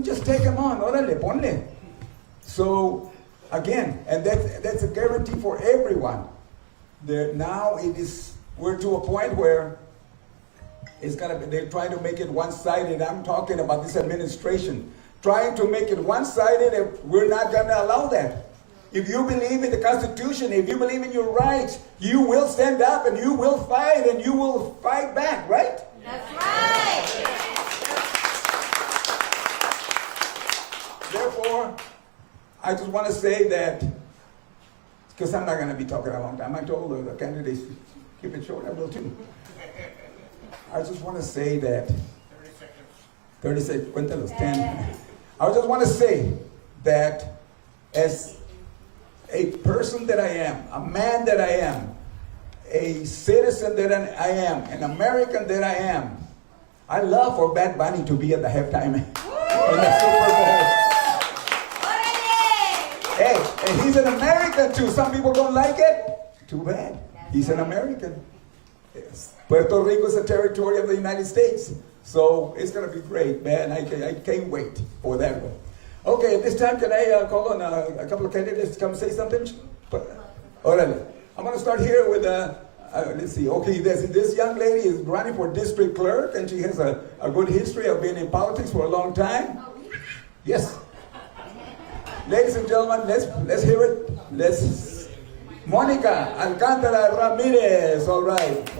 we just take them on. Órale, ponle. So, again, and that's a guarantee for everyone. Now we're to a point where they're trying to make it one-sided. I'm talking about this administration. Trying to make it one-sided, and we're not going to allow that. If you believe in the Constitution, if you believe in your rights, you will stand up and you will fight and you will fight back, right? That's right. Therefore, I just want to say that, because I'm not going to be talking a long time. I told the candidates to keep it short. I will too. I just want to say that 30 seconds. Cuéntalos, 10. I just want to say that as a person that I am, a man that I am, a citizen that I am, an American that I am, I love for Bad Bunny to be at the halftime in the Super Bowl. Hey, and he's an American too. Some people don't like it. Too bad. He's an American. Yes. Puerto Rico is a territory of the United States. So it's going to be great, man. I can't wait for that one. Okay, at this time, can I call on a couple of candidates to come say something? Órale. I'm going to start here with, let's see. Okay, this young lady is running for district clerk, and she has a good history of being in politics for a long time. Yes. Ladies and gentlemen, let's hear it. Monica Alcántara Ramirez. All right.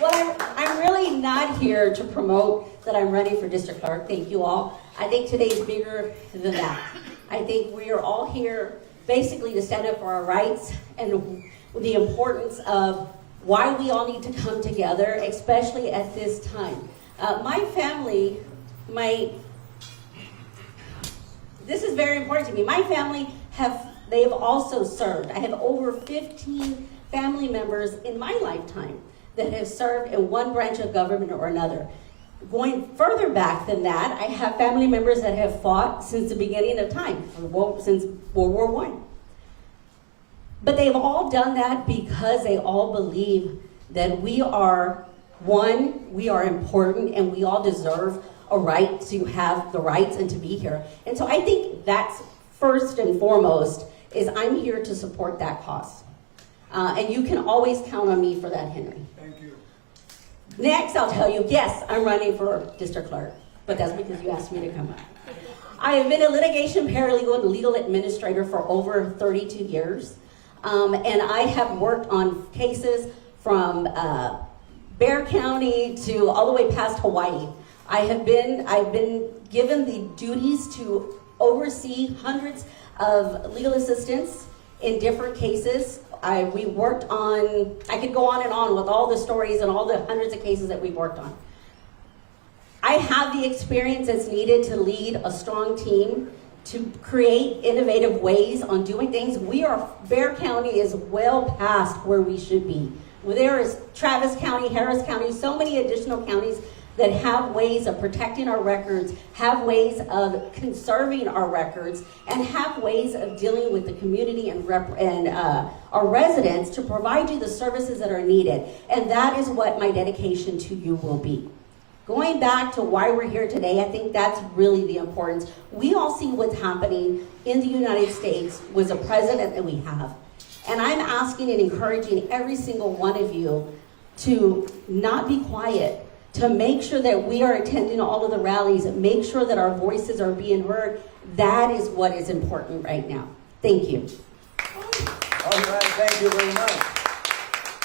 Well, I'm really not here to promote that I'm running for district clerk. Thank you all. I think today's bigger than that. I think we are all here basically to stand up for our rights and the importance of why we all need to come together, especially at this time. My family, this is very important to me. My family they've also served. I have over 15 family members in my lifetime that have served in one branch of government or another. Going further back than that, I have family members that have fought since the beginning of time, since World War I. But they've all done that because they all believe that we are one, we are important, and we all deserve a right to have the rights and to be here. And so I think that's first and foremost, is I'm here to support that cause. And you can always count on me for that, Henry. Thank you. Next, I'll tell you, yes, I'm running for district clerk, but that's because you asked me to come up. I have been a litigation paralegal and legal administrator for over 32 years. And I have worked on cases from Bexar County to all the way past Hawaii. I've been given the duties to oversee hundreds of legal assistants in different cases. We worked on, I could go on and on with all the stories and all the hundreds of cases that we've worked on. I have the experience that's needed to lead a strong team, to create innovative ways on doing things. Bexar County is well past where we should be. There is Travis County, Harris County, so many additional counties that have ways of protecting our records, have ways of conserving our records, and have ways of dealing with the community and our residents to provide you the services that are needed. And that is what my dedication to you will be. Going back to why we're here today, I think that's really the importance. We all see what's happening in the United States with the president that we have. And I'm asking and encouraging every single one of you to not be quiet, to make sure that we are attending all of the rallies, and make sure that our voices are being heard. That is what is important right now. Thank you. All right, thank you very much.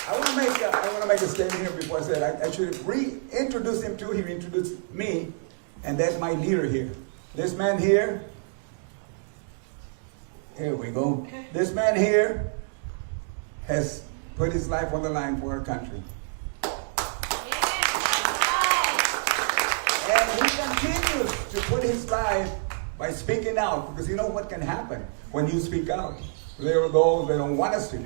I want to make a statement here before I say it. I should reintroduce him too. He introduced me, and that's my leader here. This man here. Here we go. This man here has put his life on the line for our country. And he continues to put his life by speaking out, because you know what can happen when you speak out. There are those that don't want us to.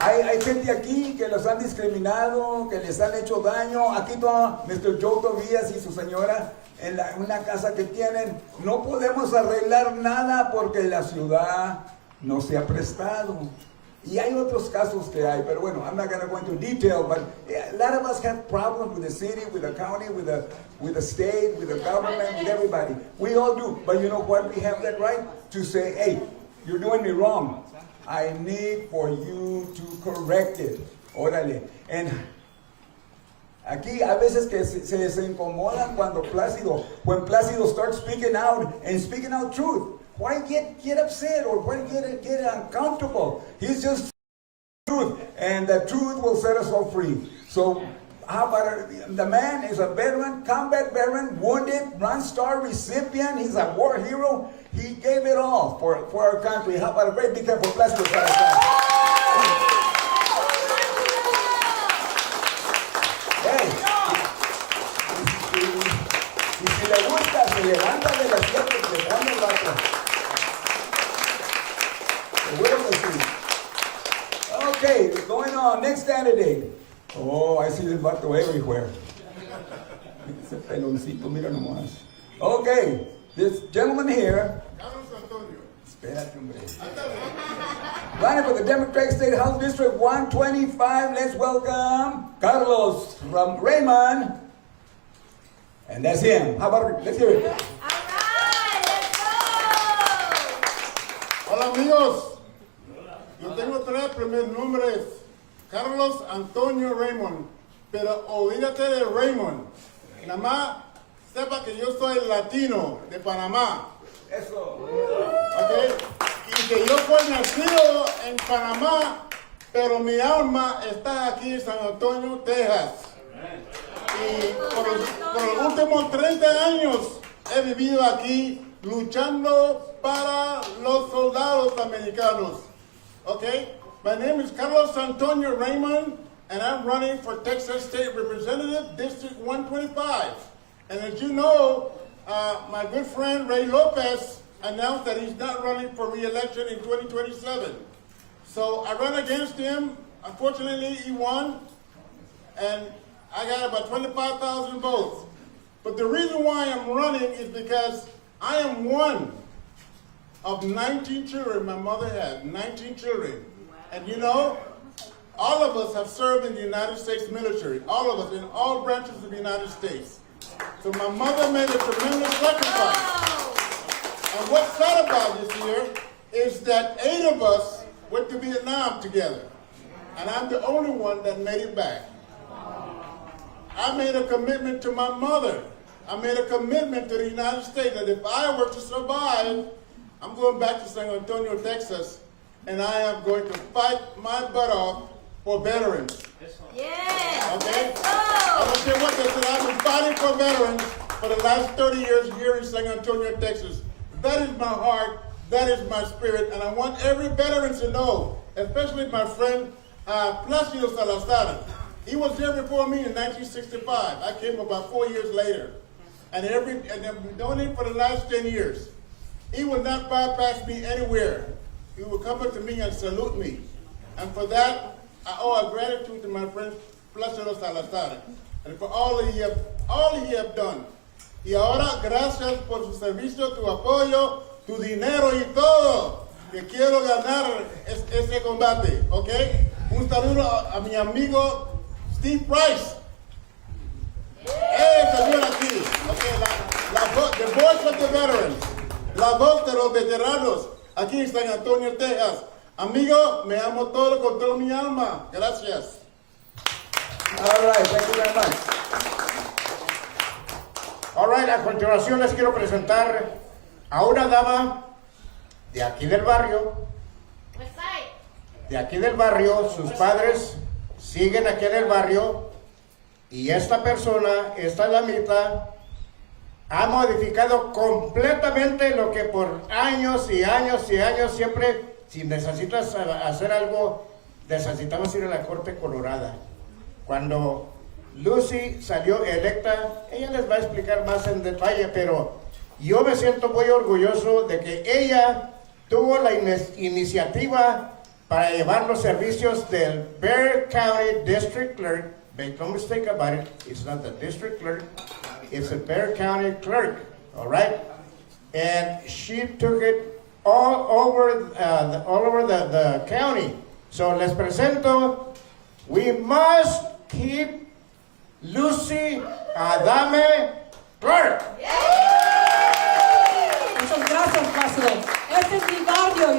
Hay gente aquí que los han discriminado, que les han hecho daño. Aquí está Mr. Joe Tobias y su señora en una casa que tienen. No podemos arreglar nada porque la ciudad no se ha prestado. Y hay otros casos que hay, pero bueno, I'm not going to go into detail, but yeah, a lot of us have problems with the city, with the county, with the state, with the government, with everybody. We all do, but you know what? We have that right to say, hey, you're doing me wrong. I need for you to correct it. Órale. And aquí a veces que se incomodan when Plácido starts speaking out and speaking out truth. Why get upset or why get uncomfortable? He's just truth, and the truth will set us all free. So, how about the man is a veteran, combat veteran, wounded, Bronze Star recipient. He's a war hero. He gave it all for our country. How about a great big hand for Plácido Salazar? Hey, y si le gusta, se levanta del asiento y le pone el vato. Okay, going on. Next candidate. Oh, I see this vato everywhere. Ese peloncito, mira nomás. Okay, this gentleman here. Espérate, hombre. Running for the Democratic State House District 125. Let's welcome Carlos from Raymond. And that's him. How about, let's hear it. All right, let's go. Hola amigos, yo tengo tres primeros nombres, Carlos Antonio Raymond, pero olvídate de Raymond, nada más sepa que yo soy latino de Panamá, Eso. ¿ok? Y que yo fui nacido en Panamá, pero mi alma está aquí en San Antonio, Texas. Y por los últimos 30 años he vivido aquí luchando para los soldados americanos. Okay? My name is Carlos Antonio Raymond, and I'm running for Texas State Representative, District 125. And as you know, my good friend Ray Lopez announced that he's not running for re-election in 2027. So I ran against him. Unfortunately, he won, and I got about 25,000 votes. But the reason why I'm running is because I am one of 19 children my mother had, 19 children. And you know, all of us have served in the United States military, all of us in all branches of the United States. So my mother made a tremendous sacrifice. And what's sad about this year is that 8 of us went to Vietnam together. And I'm the only one that made it back. I made a commitment to my mother. I made a commitment to the United States that if I were to survive, I'm going back to San Antonio, Texas, and I am going to fight my butt off for veterans. Yes, Okay? let's I go. don't care what they said, I've been fighting for veterans for the last 30 years here in San Antonio, Texas. That is my heart, that is my spirit, and I want every veteran to know, especially my friend Plácido Salazar. He was there before me in 1965. I came about 4 years later. And I've been doing it for the last 10 years. He would not bypass me anywhere. He would come up to me and salute me. And for that, I owe a gratitude to my friend Plácido Salazar. And for all he have done. Y ahora, gracias por su servicio, tu apoyo, tu dinero y todo. Que quiero ganar ese combate, ¿ok? Un saludo a mi amigo Steve Price. Señor aquí, okay, the voice of the veterans, la voz de los veteranos, aquí en San Antonio, Texas. Amigo, me amo todo con toda mi alma. Gracias. All right, thank you very much. All right, a continuación les quiero presentar a una dama de aquí del barrio. De aquí del barrio, sus padres siguen aquí en el barrio y esta persona, esta damita, ha modificado completamente lo que por años y años y años siempre, si necesitas hacer algo, necesitamos ir a la Corte Colorada. Cuando Lucy salió electa, ella les va a explicar más en detalle, pero yo me siento muy orgulloso de que ella tuvo la iniciativa para llevar los servicios del Bexar County District Clerk. Make no mistake about it, it's not the district clerk, it's the Bexar County Clerk, all right? And she took it all over the county. So les presento, we must keep Lucy Adame Clark. Muchas gracias, President. Este es mi barrio.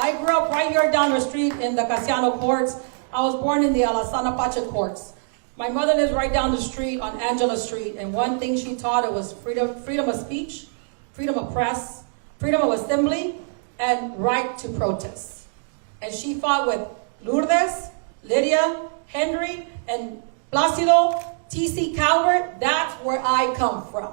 I grew up right here down the street in the Cassiano Courts. I was born in the Alasana Pacha Courts. My mother lives right down the street on Angela Street, and one thing she taught it was freedom of speech, freedom of press, freedom of assembly, and right to protest. And she fought with Lourdes, Lydia, Henry, and Placido, T.C. Calvert. That's where I come from.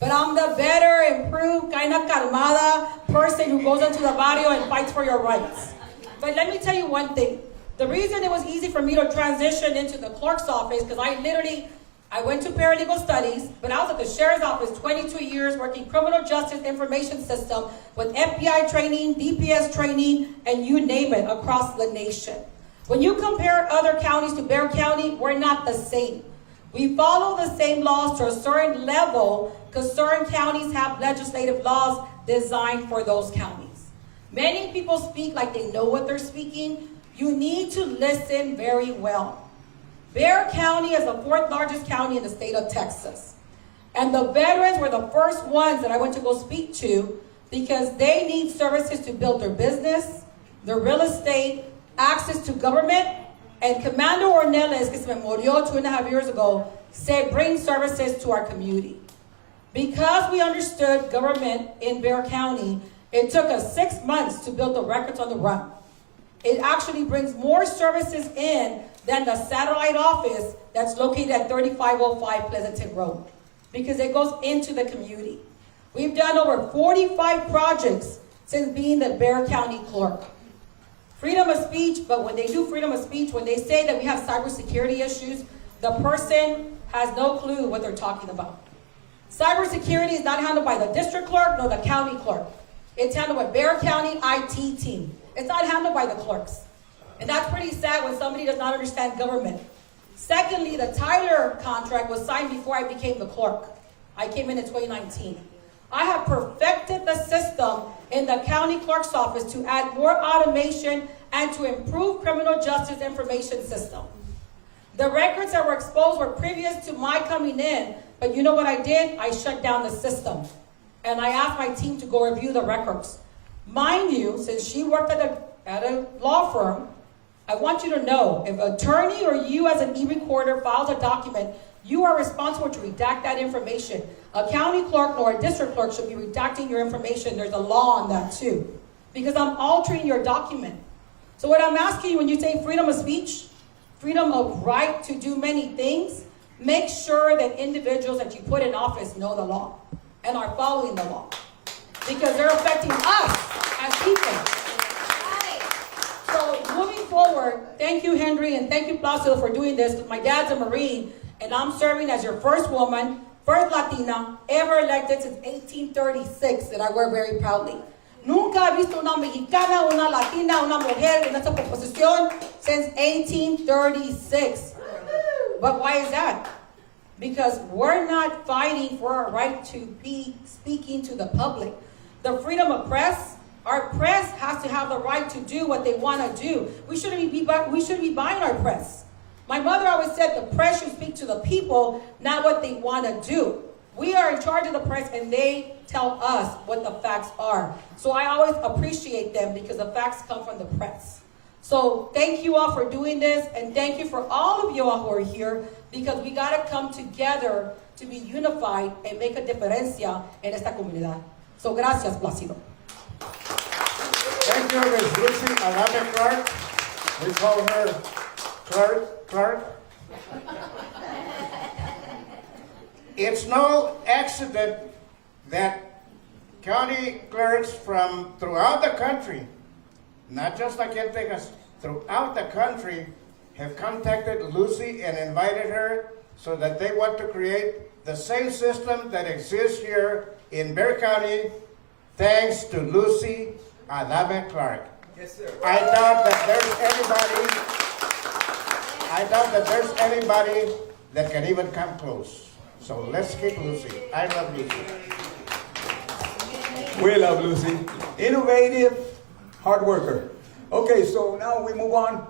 But I'm the better, improved, kind of calmada person who goes into the barrio and fights for your rights. But let me tell you one thing. The reason it was easy for me to transition into the clerk's office, because I went to paralegal studies, but I was at the sheriff's office 22 years working criminal justice information system with FBI training, DPS training, and you name it, across the nation. When you compare other counties to Bexar County, we're not the same. We follow the same laws to a certain level because certain counties have legislative laws designed for those counties. Many people speak like they know what they're speaking. You need to listen very well. Bexar County is the 4th largest county in the state of Texas. And the veterans were the first ones that I went to go speak to because they need services to build their business, their real estate, access to government. And Commander Ornelas, que se me murió 2.5 years ago, said bring services to our community. Because we understood government in Bexar County, it took us 6 months to build the records on the run. It actually brings more services in than the satellite office that's located at 3505 Pleasanton Road, because it goes into the community. We've done over 45 projects since being the Bexar County clerk. Freedom of speech, but when they do freedom of speech, when they say that we have cybersecurity issues, the person has no clue what they're talking about. Cybersecurity is not handled by the district clerk nor the county clerk. It's handled by Bexar County IT team. It's not handled by the clerks. And that's pretty sad when somebody does not understand government. Secondly, the Tyler contract was signed before I became the clerk. I came in 2019. I have perfected the system in the county clerk's office to add more automation and to improve criminal justice information system. The records that were exposed were previous to my coming in, but you know what I did? I shut down the system. And I asked my team to go review the records. Mind you, since she worked at a law firm, I want you to know, if an attorney or you as an e-recorder files a document, you are responsible to redact that information. A county clerk or a district clerk should be redacting your information. There's a law on that too, because I'm altering your document. So what I'm asking you when you say freedom of speech, freedom of right to do many things, make sure that individuals that you put in office know the law and are following the law, because they're affecting us as people. So moving forward, thank you, Henry, and thank you, Placido, for doing this. My dad's a Marine, and I'm serving as your first woman, first Latina, ever elected since 1836, that I wear very proudly. Nunca he visto una mexicana, una latina, una mujer en esta posición since 1836. But why is that? Because we're not fighting for our right to be speaking to the public. The freedom of press, our press has to have the right to do what they want to do. We shouldn't be buying our press. My mother always said the press should speak to the people, not what they want to do. We are in charge of the press, and they tell us what the facts are. So I always appreciate them because the facts come from the press. So thank you all for doing this, and thank you for all of you all who are here, because we got to come together to be unified and make a diferencia en esta comunidad. So gracias, Placido. Thank you, Ms. Lucy Adame Clark. We call her Clark. It's no accident that county clerks from throughout the country, not just like in Texas, throughout the country, have contacted Lucy and invited her so that they want to create the same system that exists here in Bexar County, thanks to Lucy Adame Clark. Yes, sir. I doubt that there's anybody that can even come close. So let's keep Lucy. I love Lucy. We love Lucy. Innovative, hard worker. Okay, so now we move on.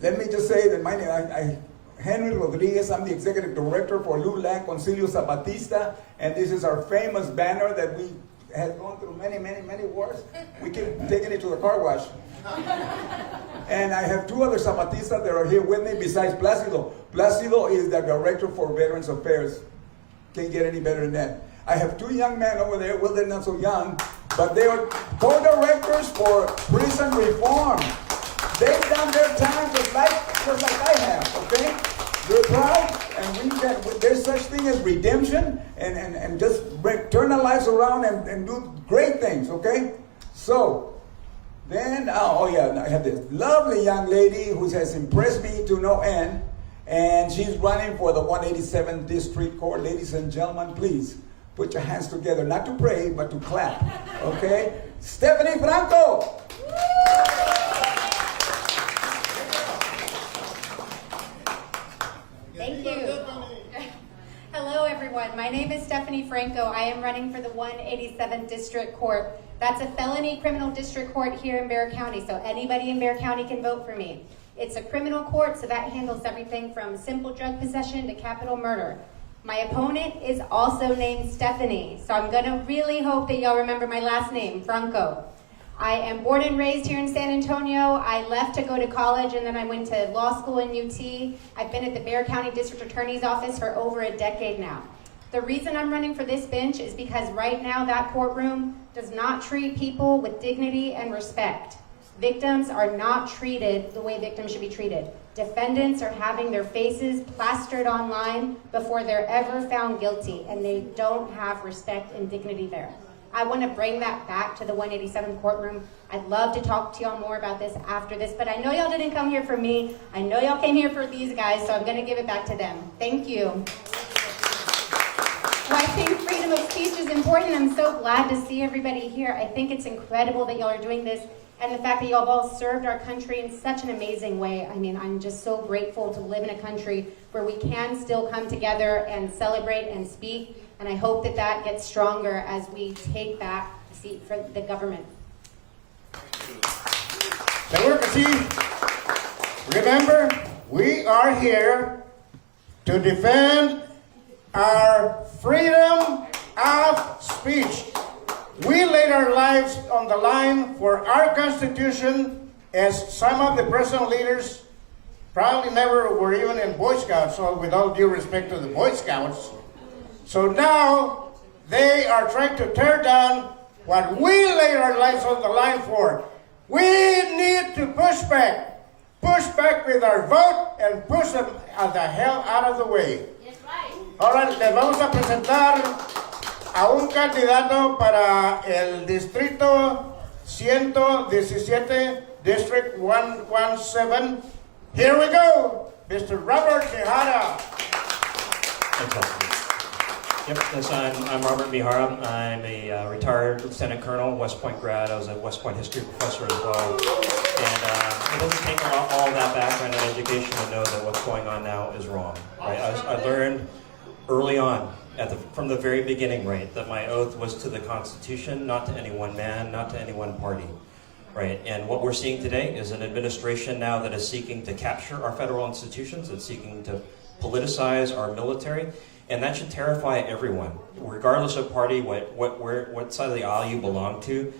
Let me just say that my name, Henry Rodriguez, I'm the executive director for LULAC Concilio Zapatista, and this is our famous banner that we have gone through many, many, many wars. We keep taking it to the car wash. And I have two other Zapatistas that are here with me besides Placido. Placido is the director for Veterans Affairs. Can't get any better than that. I have two young men over there. Well, they're not so young, but they are co-directors for prison reform. They've done their time just like I have, okay? We're proud, and there's such thing as redemption, and just turn our lives around and do great things, okay? So, then, I have this lovely young lady who has impressed me to no end, and she's running for the 187th District Court. Ladies and gentlemen, please put your hands together, not to pray, but to clap, okay? Stephanie Franco! Thank you. Hello, everyone. My name is Stephanie Franco. I am running for the 187th District Court. That's a felony criminal district court here in Bexar County, so anybody in Bexar County can vote for me. It's a criminal court, so that handles everything from simple drug possession to capital murder. My opponent is also named Stephanie, so I'm gonna really hope that y'all remember my last name, Franco. I am born and raised here in San Antonio. I left to go to college, and then I went to law school in UT. I've been at the Bexar County District Attorney's Office for over a decade now. The reason I'm running for this bench is because right now that courtroom does not treat people with dignity and respect. Victims are not treated the way victims should be treated. Defendants are having their faces plastered online before they're ever found guilty, and they don't have respect and dignity there. I want to bring that back to the 187th courtroom. I'd love to talk to y'all more about this after this, but I know y'all didn't come here for me. I know y'all came here for these guys, so I'm going to give it back to them. Thank you. Well, I think freedom of speech is important. I'm so glad to see everybody here. I think it's incredible that y'all are doing this, and the fact that y'all have all served our country in such an amazing way. I mean, I'm just so grateful to live in a country where we can still come together and celebrate and speak. And I hope that that gets stronger as we take back the seat for the government. Seguro que sí. Remember, we are here to defend our freedom of speech. We laid our lives on the line for our Constitution, as some of the present leaders probably never were even in Boy Scouts, so with all due respect to the Boy Scouts. So now they are trying to tear down what we laid our lives on the line for. We need to push back with our vote and push them the hell out of the way. That's right. Ahora les vamos a presentar a un candidato para el distrito 117, District 117. Here we go, Mr. Robert Mihara. Yep, yes, I'm Robert Mihara. I'm a retired Lieutenant Colonel, West Point grad. I was a West Point history professor as well. And it doesn't take all that background and education to know that what's going on now is wrong. Right? I learned early on, from the very beginning, right, that my oath was to the Constitution, not to any one man, not to any one party. Right, and what we're seeing today is an administration now that is seeking to capture our federal institutions. It's seeking to politicize our military. And that should terrify everyone, regardless of party, what side of the aisle you belong to.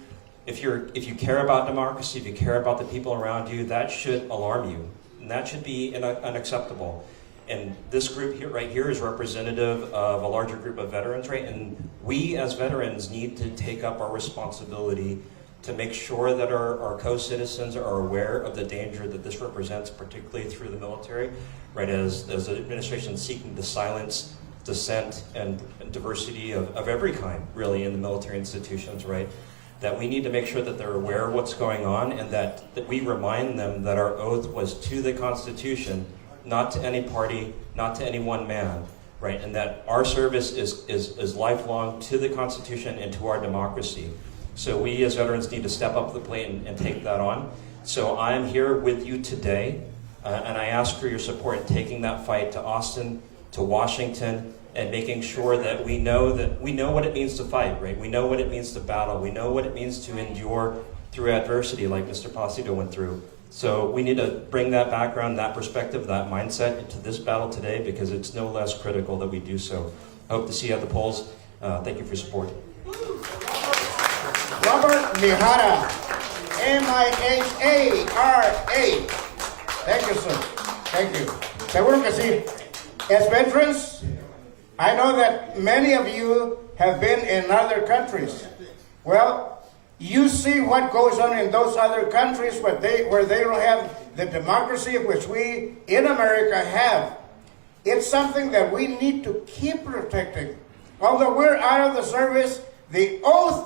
If you care about democracy, if you care about the people around you, that should alarm you, and that should be unacceptable. And this group here, right here, is representative of a larger group of veterans, right? And we as veterans need to take up our responsibility to make sure that our co-citizens are aware of the danger that this represents, particularly through the military, right? As the administration is seeking to silence dissent and diversity of every kind, really, in the military institutions, right? That we need to make sure that they're aware of what's going on, and that we remind them that our oath was to the Constitution, not to any party, not to any one man, right? And that our service is lifelong to the Constitution and to our democracy. So we as veterans need to step up to the plate and take that on. So I'm here with you today, and I ask for your support in taking that fight to Austin, to Washington, and making sure that we know what it means to fight, right? We know what it means to battle. We know what it means to endure through adversity like Mr. Placido went through. So we need to bring that background, that perspective, that mindset into this battle today because it's no less critical that we do so. I hope to see you at the polls. Thank you for your support. Robert Mihara, M-I-H-A-R-A. Thank you, sir. Thank you. Seguro que sí. As veterans, I know that many of you have been in other countries. Well, you see what goes on in those other countries where they don't have the democracy which we in America have. It's something that we need to keep protecting. Although we're out of the service, the oath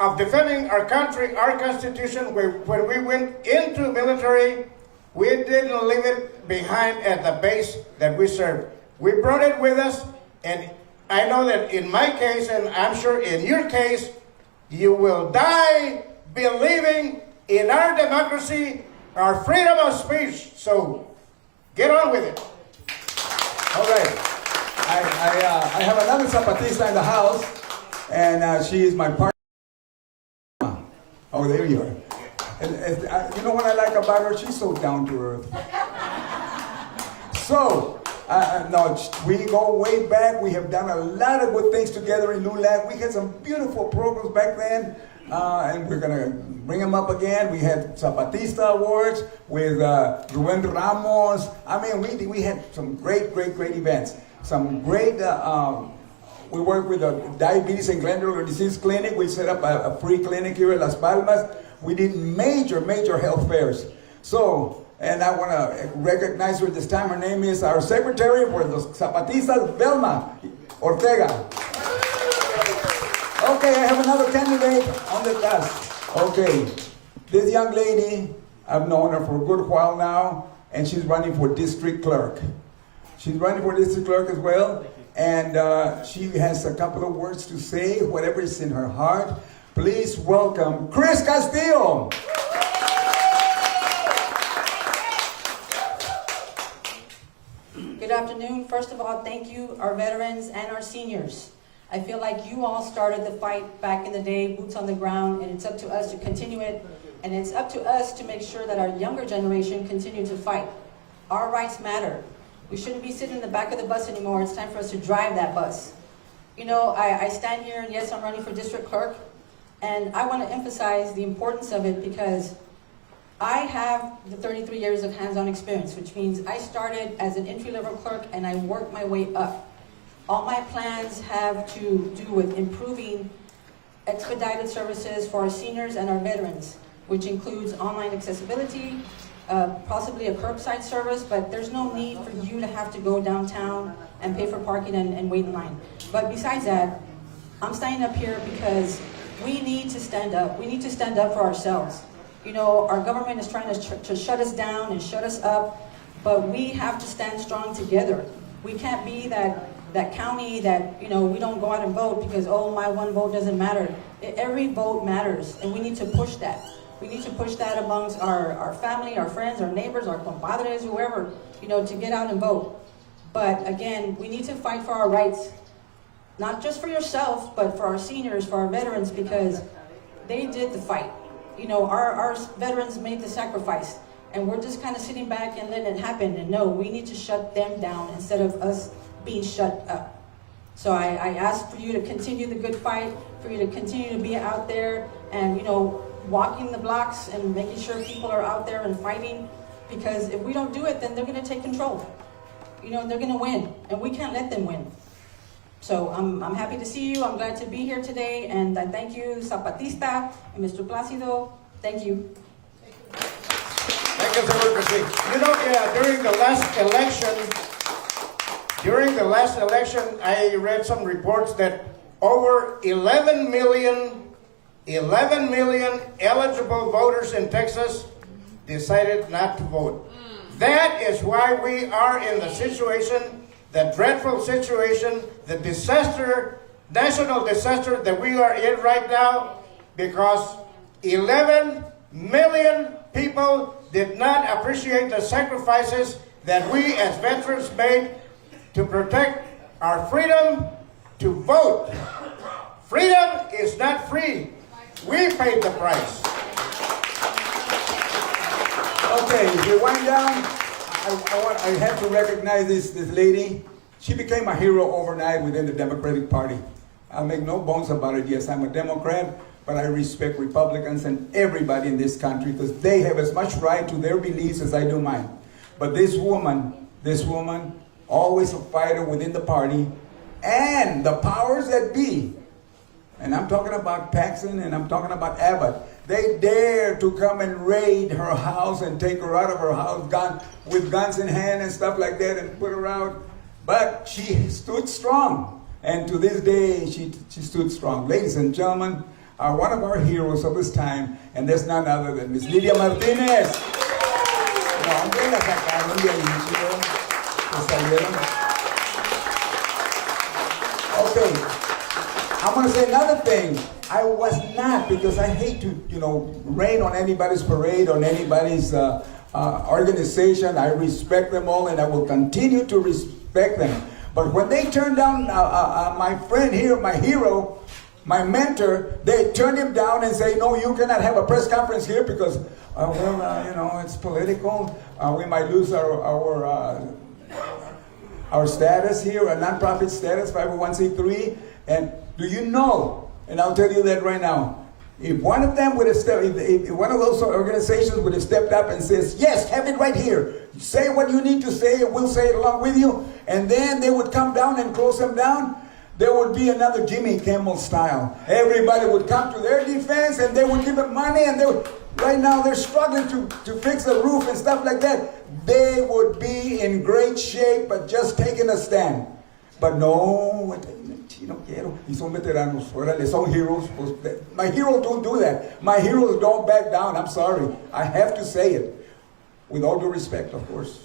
of defending our country, our Constitution, when we went into military, we didn't leave it behind at the base that we served. We brought it with us, and I know that in my case, and I'm sure in your case, you will die believing in our democracy, our freedom of speech. So get on with it. All right. I have another Zapatista in the house, and she is my partner. Oh, there you are. And, you know what I like about her? She's so down to earth. So, no, we go way back. We have done a lot of good things together in LULAC. We had some beautiful programs back then, and we're going to bring them up again. We had Zapatista Awards with Ruben Ramos. I mean, we had some great events. Some great, we worked with the Diabetes and Glandular Disease Clinic. We set up a free clinic here in Las Palmas. We did major health fairs. So, and I want to recognize her this time. Her name is our secretary for the Zapatistas, Velma Ortega. Okay, I have another candidate on the task. Okay, this young lady, I've known her for a good while now, and she's running for district clerk. She's running for district clerk as well, and she has a couple of words to say, whatever is in her heart. Please welcome Chris Castillo. Good afternoon. First of all, thank you, our veterans and our seniors. I feel like you all started the fight back in the day, boots on the ground, and it's up to us to continue it, and it's up to us to make sure that our younger generation continue to fight. Our rights matter. We shouldn't be sitting in the back of the bus anymore. It's time for us to drive that bus. You know, I stand here, and yes, I'm running for district clerk, and I want to emphasize the importance of it because I have the 33 years of hands-on experience, which means I started as an entry-level clerk and I worked my way up. All my plans have to do with improving expedited services for our seniors and our veterans, which includes online accessibility, possibly a curbside service, but there's no need for you to have to go downtown and pay for parking and wait in line. But besides that, I'm standing up here because we need to stand up. We need to stand up for ourselves. You know, our government is trying to shut us down and shut us up, but we have to stand strong together. We can't be that county that, you know, we don't go out and vote because, oh, my one vote doesn't matter. Every vote matters, and we need to push that. We need to push that amongst our family, our friends, our neighbors, our compadres, whoever, you know, to get out and vote. But again, we need to fight for our rights, not just for yourself, but for our seniors, for our veterans, because they did the fight. You know, our veterans made the sacrifice, and we're just kind of sitting back and letting it happen. And no, we need to shut them down instead of us being shut up. So I ask for you to continue the good fight, for you to continue to be out there and, you know, walking the blocks and making sure people are out there and fighting, because if we don't do it, then they're going to take control. You know, they're going to win, and we can't let them win. So I'm happy to see you. I'm glad to be here today, and I thank you, Zapatista and Mr. Placido. Thank you. Thank you, Senator Castillo. You know, during the last election, I read some reports that over 11 million eligible voters in Texas decided not to vote. That is why we are in the situation, the dreadful situation, the disaster, national disaster that we are in right now, because 11 million people did not appreciate the sacrifices that we as veterans made to protect our freedom to vote. Freedom is not free. We paid the price. Okay, if we wind down, I have to recognize this lady. She became a hero overnight within the Democratic Party. I'll make no bones about it. Yes, I'm a Democrat, but I respect Republicans and everybody in this country because they have as much right to their beliefs as I do mine. But this woman, always a fighter within the party, and the powers that be, and I'm talking about Paxson and I'm talking about Abbott, they dare to come and raid her house and take her out of her house with guns in hand and stuff like that and put her out. But she stood strong. And to this day, she stood strong. Ladies and gentlemen, one of our heroes of this time, and there's none other than Miss Lidia Martinez. No, hombre, la sacaron de ahí, chico. Se salieron. Okay, I'm going to say another thing. I was not, because I hate to, rain on anybody's parade, on anybody's organization. I respect them all, and I will continue to respect them. But when they turned down my friend here, my hero, my mentor, they turned him down and say, no, you cannot have a press conference here because, it's political. We might lose our status here, a nonprofit status, 501c3. And do you know, and I'll tell you that right now, if one of them would have if one of those organizations would have stepped up and says, yes, have it right here. Say what you need to say, and we'll say it along with you. And then they would come down and close them down. There would be another Jimmy Kimmel style. Everybody would come to their defense, and they would give them money, and right now they're struggling to fix the roof and stuff like that. They would be in great shape, but just taking a stand. But no, no quiero. Y son veteranos. Órale, son heroes. My heroes don't do that. My heroes don't back down. I'm sorry. I have to say it. With all due respect, of course.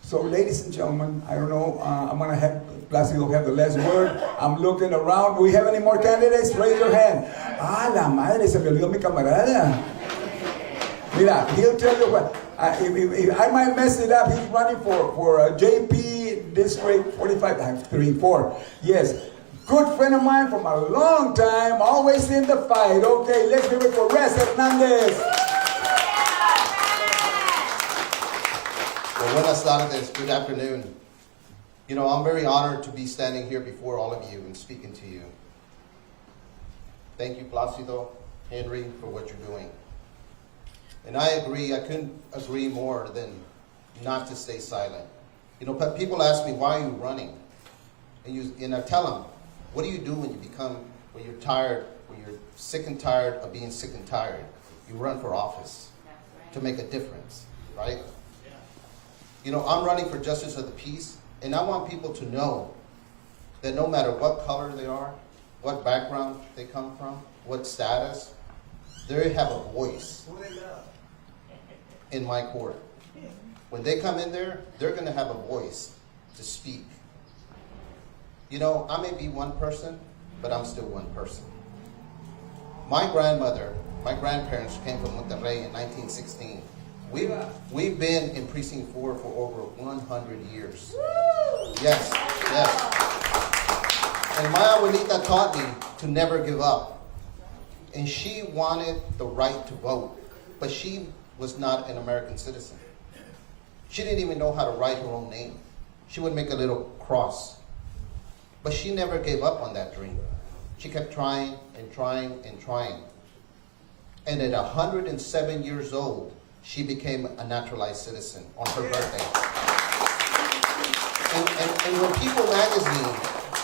So, ladies and gentlemen, I don't know. I'm going to have Placido have the last word. I'm looking around. Do we have any more candidates? Raise your hand. Ah, la madre, se me olvidó mi camarada. Mira, he'll tell you what. If I might mess it up, he's running for JP District 45, 4. Yes. Good friend of mine from a long time, always in the fight. Okay, let's give it for Res Hernandez. Well, buenas tardes. Good afternoon. I'm very honored to be standing here before all of you and speaking to you. Thank you, Placido, Henry, for what you're doing. And I agree, I couldn't agree more than not to stay silent. But people ask me, why are you running? And I tell them, what do you do when you're tired, when you're sick and tired of being sick and tired? You run for office to make a difference, right? I'm running for justice of the peace, and I want people to know that no matter what color they are, what background they come from, what status, they have a voice in my court. When they come in there, they're going to have a voice to speak. I may be one person, but I'm still one person. My grandparents came from Monterrey in 1916. We've been in Precinct 4 for over 100 years. Yes. And my abuelita taught me to never give up. And she wanted the right to vote, but she was not an American citizen. She didn't even know how to write her own name. She would make a little cross. But she never gave up on that dream. She kept trying and trying and trying. And at 107 years old, she became a naturalized citizen on her birthday. And when People magazine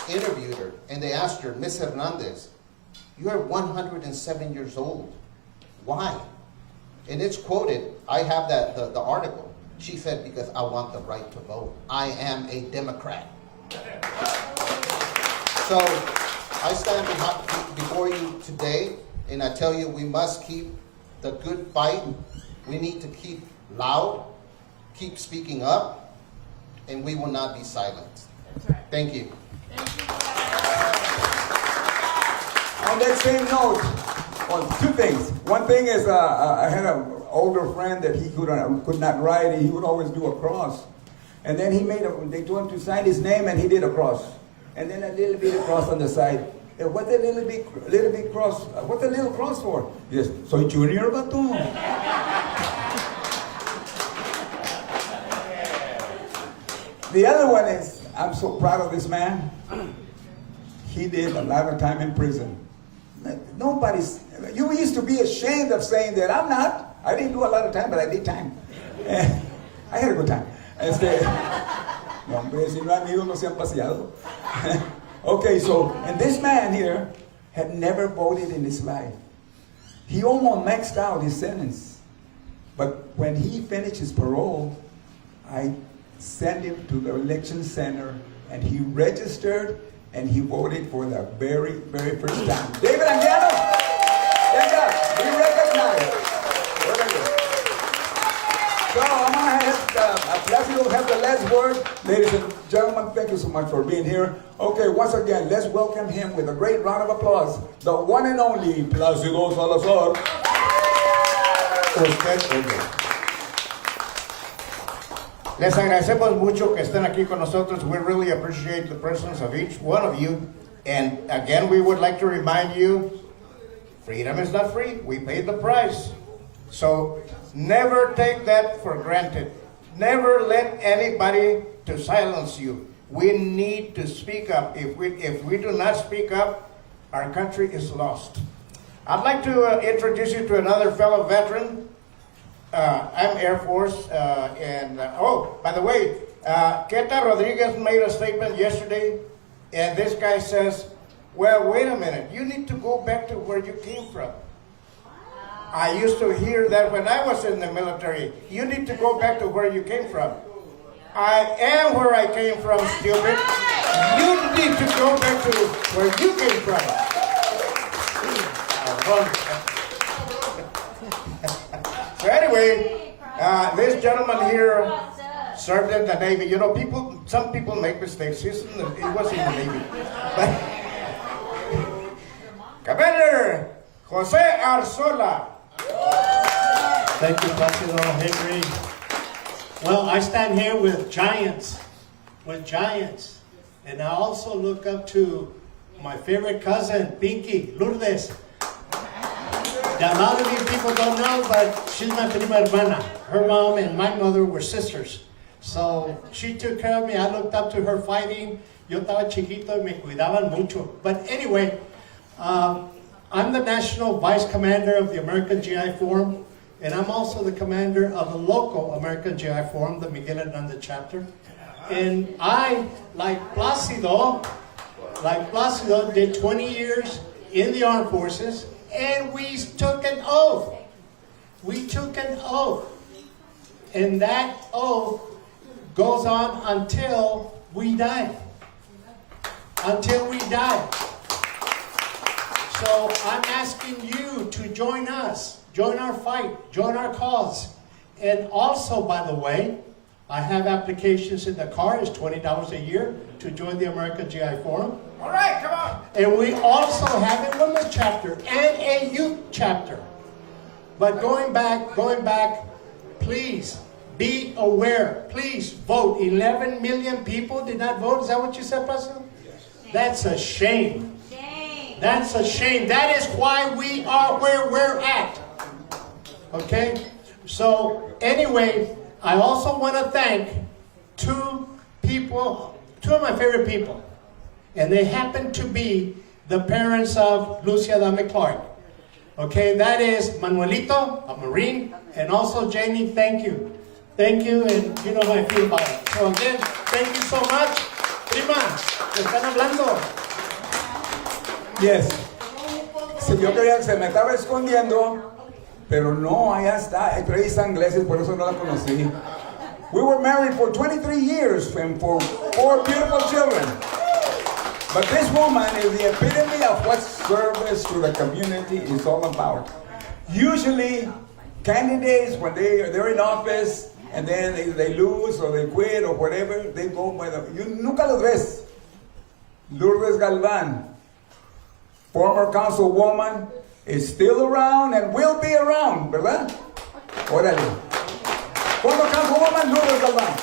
interviewed her and they asked her, Miss Hernandez, you're 107 years old. Why? And it's quoted, I have the article. She said, because I want the right to vote. I am a Democrat. So I stand before you today and I tell you we must keep the good fight. We need to keep loud, keep speaking up, and we will not be silent. Thank you. On that same note, two things. One thing is I had an older friend that he could not write, and he would always do a cross. And then they told him to sign his name, and he did a cross. And then a little bit of cross on the side. What the little big cross? What the little cross for? Yes, soy junior, bato. The other one is, I'm so proud of this man. He did a lot of time in prison. You used to be ashamed of saying that. I'm not. I didn't do a lot of time, but I did time. I had a good time. No, hombre, si no han ido, no se han paseado. Okay, so, and this man here had never voted in his life. He almost maxed out his sentence. But when he finished his parole, I sent him to the election center, and he registered, and he voted for the very, very first time. David Anguiano, stand up. We recognize. Very good. So I'm going to have Plácido have the last word. Ladies and gentlemen, thank you so much for being here. Okay, once again, let's welcome him with a great round of applause. The one and only Plácido Salazar. Les agradecemos mucho que estén aquí con nosotros. We really appreciate the presence of each one of you. And again, we would like to remind you, freedom is not free. We paid the price. So never take that for granted. Never let anybody to silence you. We need to speak up. If we do not speak up, our country is lost. I'd like to introduce you to another fellow veteran. I'm Air Force, by the way, Keta Rodriguez made a statement yesterday, and this guy says, well, wait a minute, you need to go back to where you came from. I used to hear that when I was in the military. You need to go back to where you came from. I am where I came from, stupid. You need to go back to where you came from. So anyway, this gentleman here served in the Navy. You know, some people make mistakes. He was in the Navy. But, Commander Jose Arzola. Thank you, Plácido, Henry. Well, I stand here with giants. And I also look up to my favorite cousin, Pinky, Lourdes. Now, a lot of you people don't know, but she's my prima hermana. Her mom and my mother were sisters. So she took care of me. I looked up to her fighting. Yo estaba chiquito y me cuidaban mucho. But anyway, I'm the National Vice Commander of the American GI Forum, and I'm also the commander of the local American GI Forum, the Miguel Hernandez chapter. And I, like Plácido, did 20 years in the armed forces, and we took an oath. And that oath goes on until we die. So I'm asking you to join us, join our fight, join our cause. And also, by the way, I have applications in the car. It's $20 a year to join the American GI Forum. All right, come on. And we also have a women's chapter and a youth chapter. But going back, please be aware. Please vote. 11 million people did not vote. Is that what you said, President? Yes. That's a shame. That's a shame. That is why we are where we're at. Okay? So, anyway, I also want to thank two of my favorite people. And they happen to be the parents of Lucia Dame Clark. Okay, that is Manuelito, a Marine, and also Janie, thank you. Thank you, and you know how I feel about it. So again, thank you so much. Prima, ¿me están hablando? Yes. Si yo creía que se me estaba escondiendo, pero no, allá está. Hay tres ingleses, por eso no la conocí. We were married for 23 years and for 4 beautiful children. But this woman is the epitome of what service to the community is all about. Usually, candidates, when they're in office, and then they lose or they quit or whatever, they go by the... You nunca los ves. Lourdes Galvan, former councilwoman, is still around and will be around, ¿verdad? Órale. Former councilwoman, Lourdes Galvan.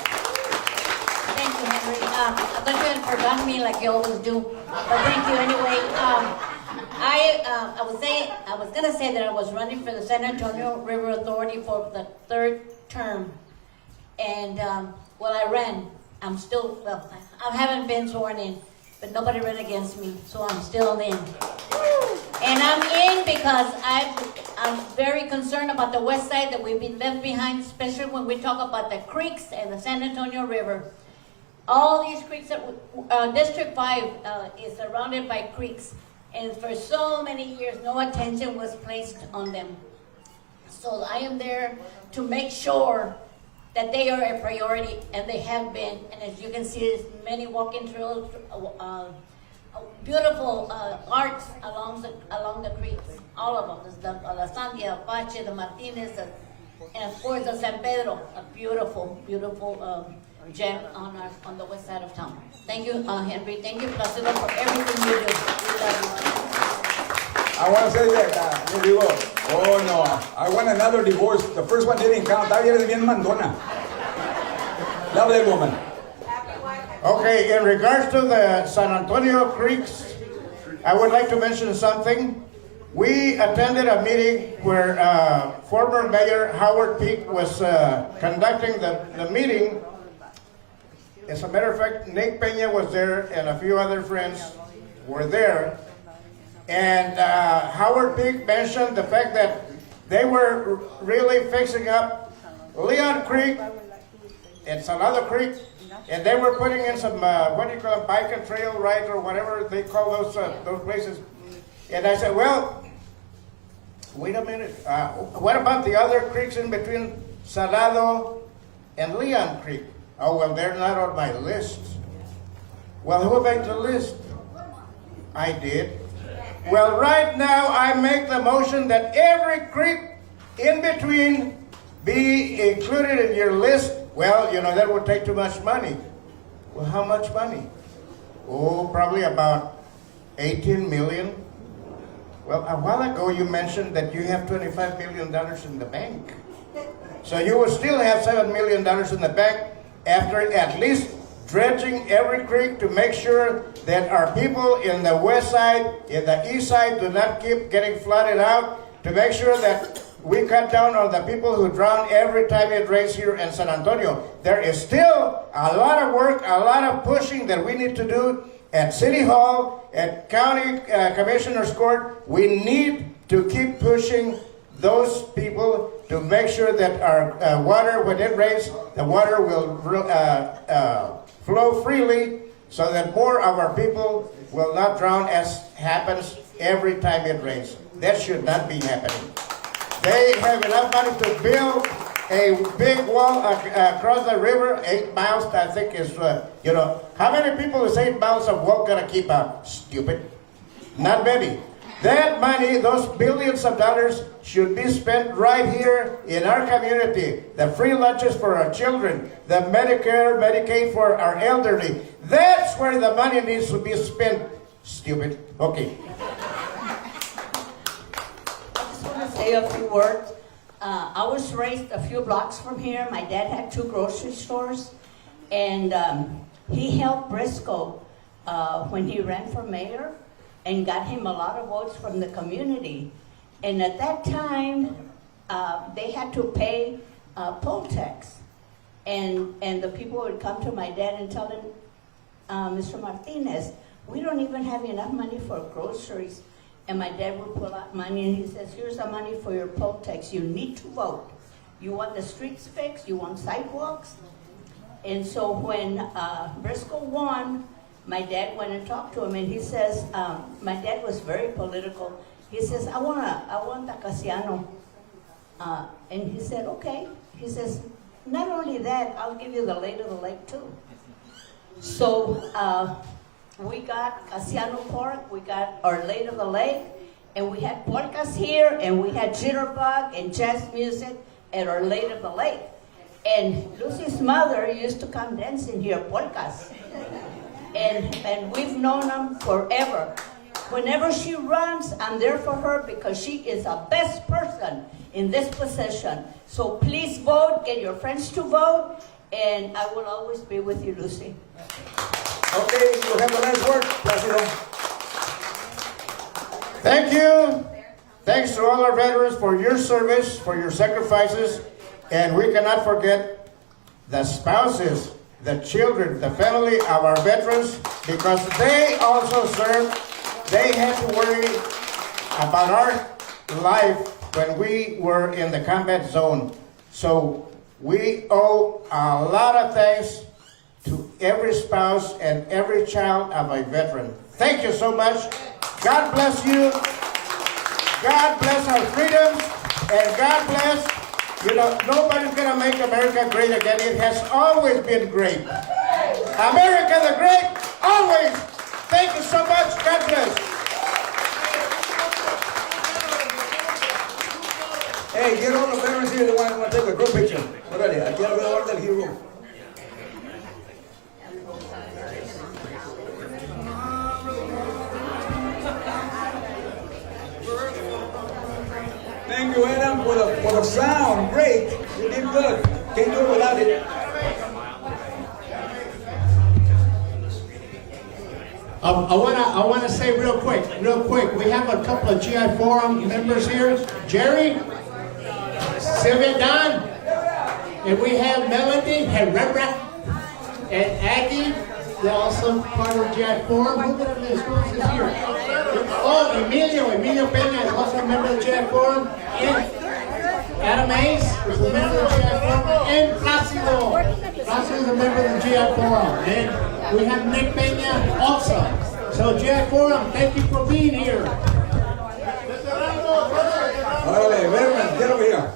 Thank you, Henry. I thought you had forgotten me like you always do. But thank you anyway. I was gonna say that I was running for the San Antonio River Authority for the 3rd term. And, well, I ran. I haven't been sworn in, but nobody ran against me, so I'm still in. And I'm in because I'm very concerned about the west side that we've been left behind, especially when we talk about the creeks and the San Antonio River. All these creeks, District 5 is surrounded by creeks, and for so many years, no attention was placed on them. So I am there to make sure that they are a priority, and they have been. And as you can see, there's many walking trails, beautiful arts along the creeks, all of them. The Sandia, Apache, the Martinez, and of course the San Pedro, a beautiful, beautiful gem on the west side of town. Thank you, Henry. Thank you, Placido, for everything you do. We love you. I want to say that, yo digo, oh no, I want another divorce. The first one didn't count. That eres bien mandona. Love that woman. Okay, in regards to the San Antonio Creeks, I would like to mention something. We attended a meeting where former Mayor Howard Peak was conducting the meeting. As a matter of fact, Nick Peña was there and a few other friends were there. And Howard Peak mentioned the fact that they were really fixing up Leon Creek. It's another creek. And they were putting in some, what do you call it, bike and trail ride or whatever they call those places. And I said, well, wait a minute. What about the other creeks in between Salado and Leon Creek? Oh, well, they're not on my list. Well, who made the list? I did. Well, right now, I make the motion that every creek in between be included in your list. Well, you know, that would take too much money. Well, how much money? Oh, probably about 18 million. Well, a while ago you mentioned that you have $25 million in the bank. So you will still have $7 million in the bank after at least dredging every creek to make sure that our people in the west side, in the east side, do not keep getting flooded out, to make sure that we cut down on the people who drown every time it rains here in San Antonio. There is still a lot of work, a lot of pushing that we need to do at City Hall, at County Commissioner's Court. We need to keep pushing those people to make sure that our water, when it rains, the water will flow freely so that more of our people will not drown, as happens every time it rains. That should not be happening. They have enough money to build a big wall across the river, 8 miles, I think is, you know, how many people is 8 miles of wall gonna keep out? Stupid. Not many. That money, those billions of dollars, should be spent right here in our community. The free lunches for our children, the Medicare, Medicaid for our elderly. That's where the money needs to be spent. Stupid. Okay. Say a few words. I was raised a few blocks from here. My dad had 2 grocery stores, and he helped Briscoe when he ran for mayor and got him a lot of votes from the community. And at that time, they had to pay poll tax. And the people would come to my dad and tell him, Mr. Martinez, we don't even have enough money for groceries. And my dad would pull out money and he says, here's the money for your poll tax. You need to vote. You want the streets fixed? You want sidewalks? And so when Briscoe won, my dad went and talked to him and he says, my dad was very political. He says, I want the Cassiano. And he said, okay. He says, not only that, I'll give you the lay of the lake too. So, we got Cassiano Park, we got our Lady of the Lake, and we had polkas here, and we had jitterbug and jazz music at our Lady of the Lake. And Lucy's mother used to come dancing here, polkas. And we've known them forever. Whenever she runs, I'm there for her because she is the best person in this position. So please vote, get your friends to vote, and I will always be with you, Lucy. Okay, you have the last word, Placido. Thank you. Thanks to all our veterans for your service, for your sacrifices, and we cannot forget the spouses, the children, the family of our veterans, because they also served. They had to worry about our life when we were in the combat zone. So we owe a lot of thanks to every spouse and every child of a veteran. Thank you so much. God bless you. God bless our freedoms. And God bless, nobody's going to make America great again. It has always been great. America the Great, always. Thank you so much. God bless. Hey, get all the veterans here that want to take a group picture. Órale, aquí alrededor del hero. Thank you, Adam, for the sound. Great. You did good. Can't do it without it. I wanna say real quick. We have a couple of GI Forum members here. Jerry, Sylvia Don, and we have Melody, Herrera, and Aggie. They're also part of GI Forum. Who did I miss? Who else is here? Oh, Emilio Pena is also a member of GI Forum. And Adam Ace is a member of GI Forum. And Placido is a member of the GI Forum. And we have Nick Pena also. So GI Forum, thank you for being here. Órale, veterans, get over here.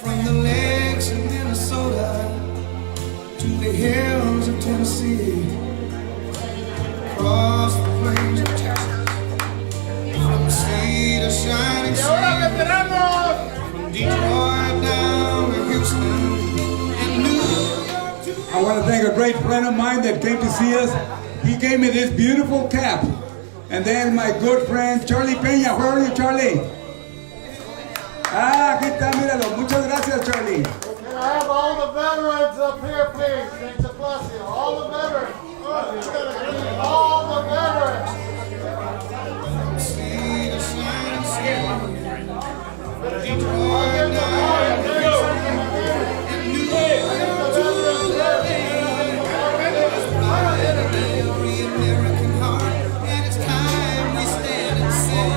From the lakes of Minnesota to the hills of Tennessee, across the plains of Texas, from the sea to shining sea, from Detroit down to Houston and New York to... I want to thank a great friend of mine that came to see us. He gave me this beautiful cap. And then my good friend Charlie Peña. Where are you, Charlie? Ah, aquí está, míralo. Muchas gracias, Charlie. Can I have all the veterans up here, please? Thanks to Placido. All the veterans. All the veterans. sea to shining sea, Detroit down to Houston and New York to every American heart, and it's time we stand and say.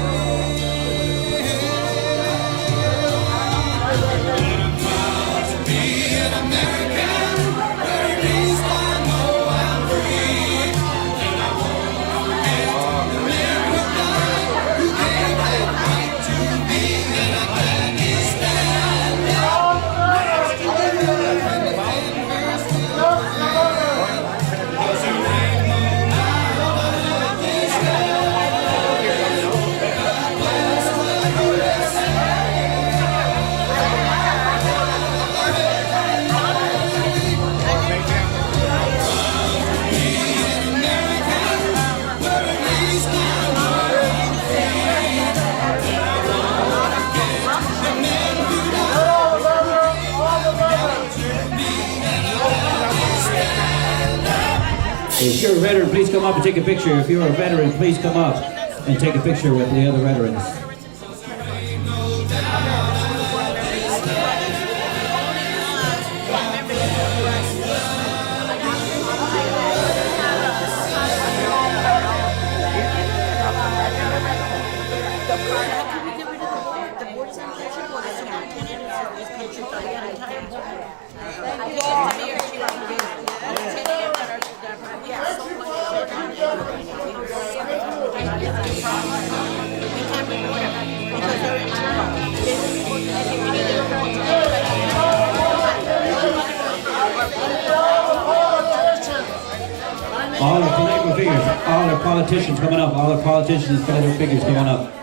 If you're a veteran, please come up and take a picture. If you're a veteran, please come up and take a picture with the other veterans. All our political figures, all our politicians coming up, all our politicians, political figures coming up.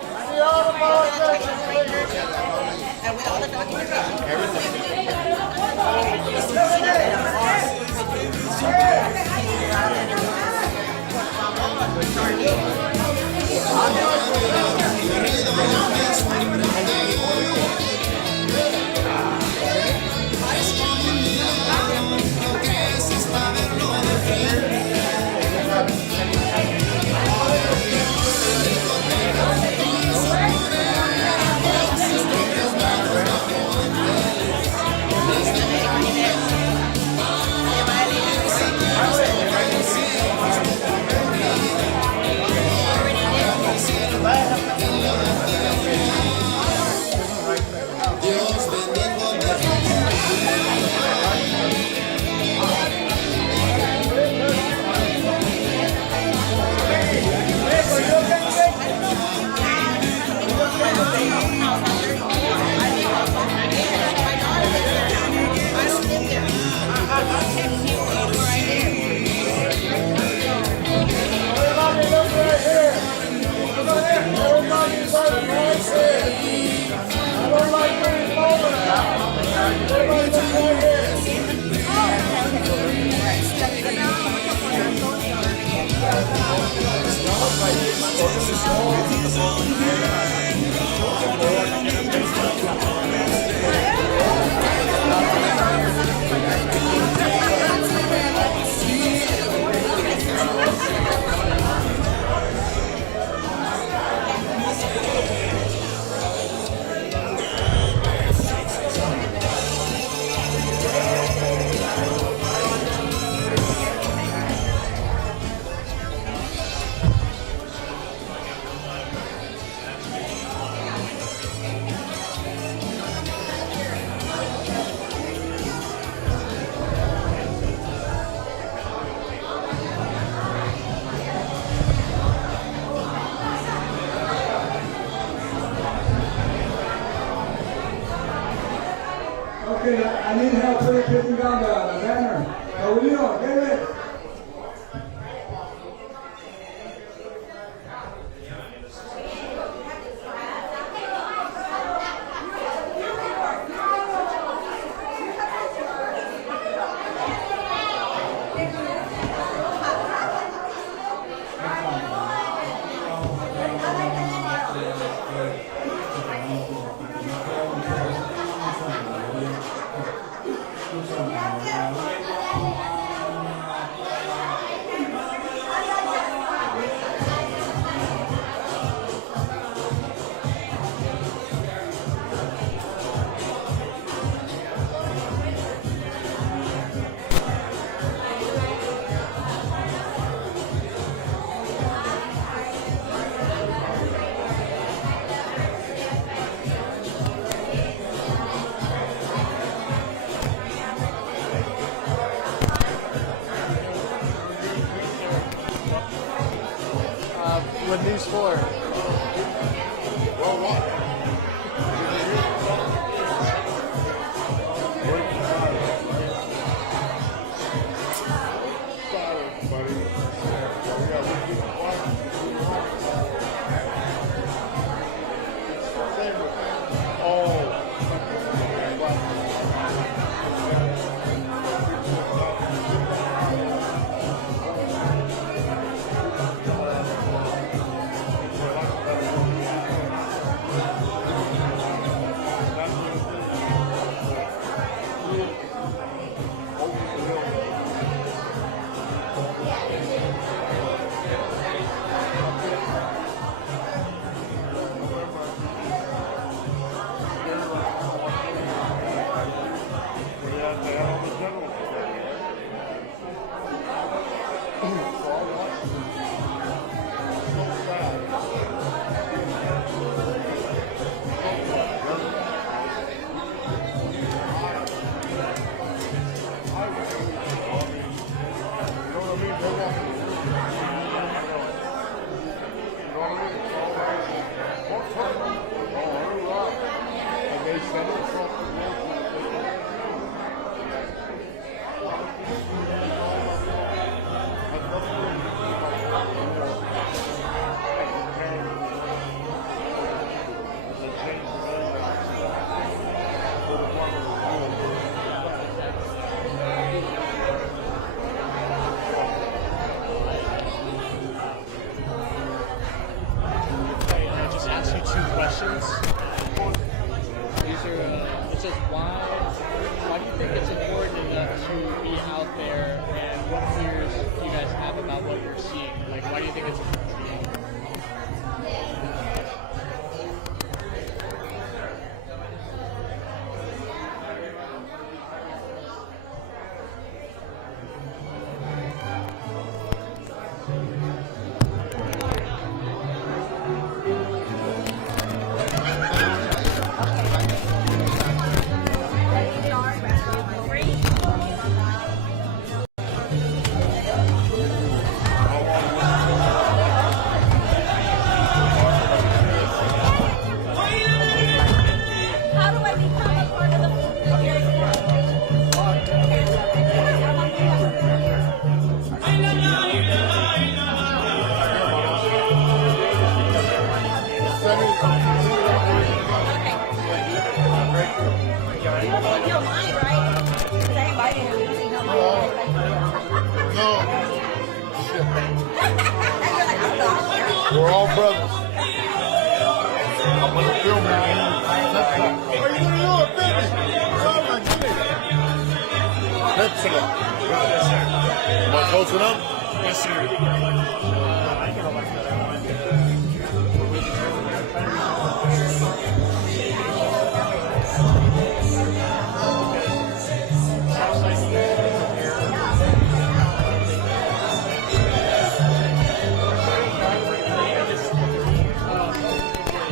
Okay, I need help putting down the banner. Aurelio, get it. What news for? Well, what? Just ask you two questions. These are, it says why do you think it's important enough to be out there, and what fears do you guys have about what you're seeing? Like, why do you think it's important? We're all brothers. I'm gonna film it. Are you gonna do it, baby? Oh my goodness. Excellent. Am I close enough? Yes, sir.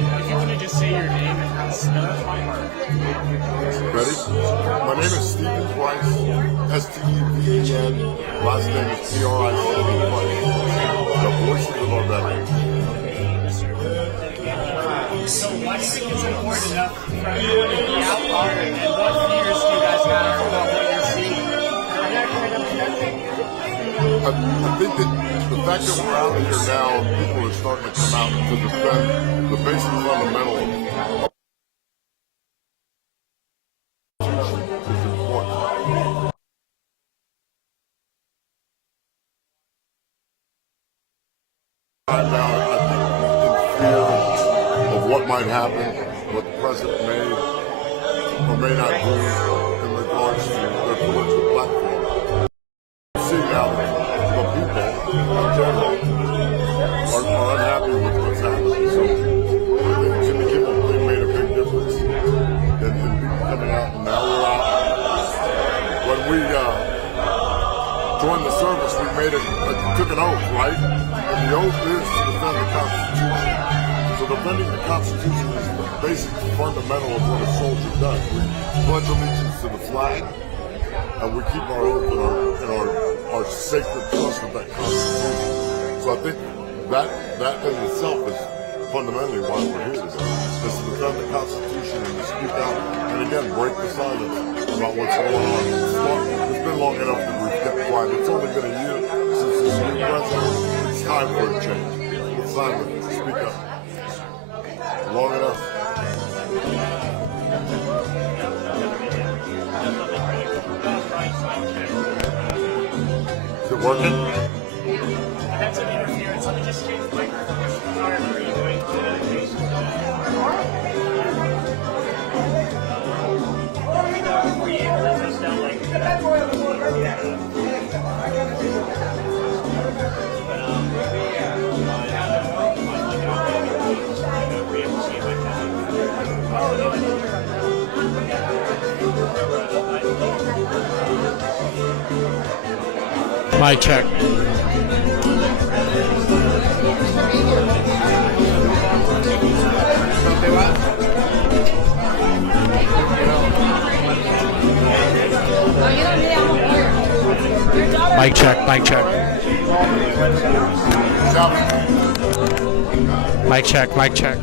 If you want to just say your name and spell it. Ready? My name is Stephen Price, S-T-E-V-E-N. Last name is P-R-I-C-E Price. The voices of our veterans. So why do you think it's important enough for everyone to be out there, and what fears do you guys have about what you're seeing? I think that the fact that we're out here now, people are starting to come out to defend the basic fundamental of is important. Right now, I think in fear of what might happen, what the president may or may not do in regards to their political platform. See now that the people in general are unhappy with what's happening. So I think Jimmy Kimmel thing made a big difference in people coming out, and now we're out. When we joined the service, we took an oath, right? And the oath is to defend the Constitution. So defending the Constitution is the basic fundamental of what a soldier does. We pledge allegiance to the flag, and we keep our oath and our sacred trust with that Constitution. So I think that in itself is fundamentally why we're here today. Is to defend the Constitution and to speak out and again break the silence about what's going on. It's been long enough that we've kept quiet. It's only been a year since this new president. It's time for a change. It's time to speak up. Long enough. Is it working? That's an interference. Let me just change the microphone. Sorry, are you going were you able to touch down like that? Mic check. Mic check, mic check. Mic check, mic check.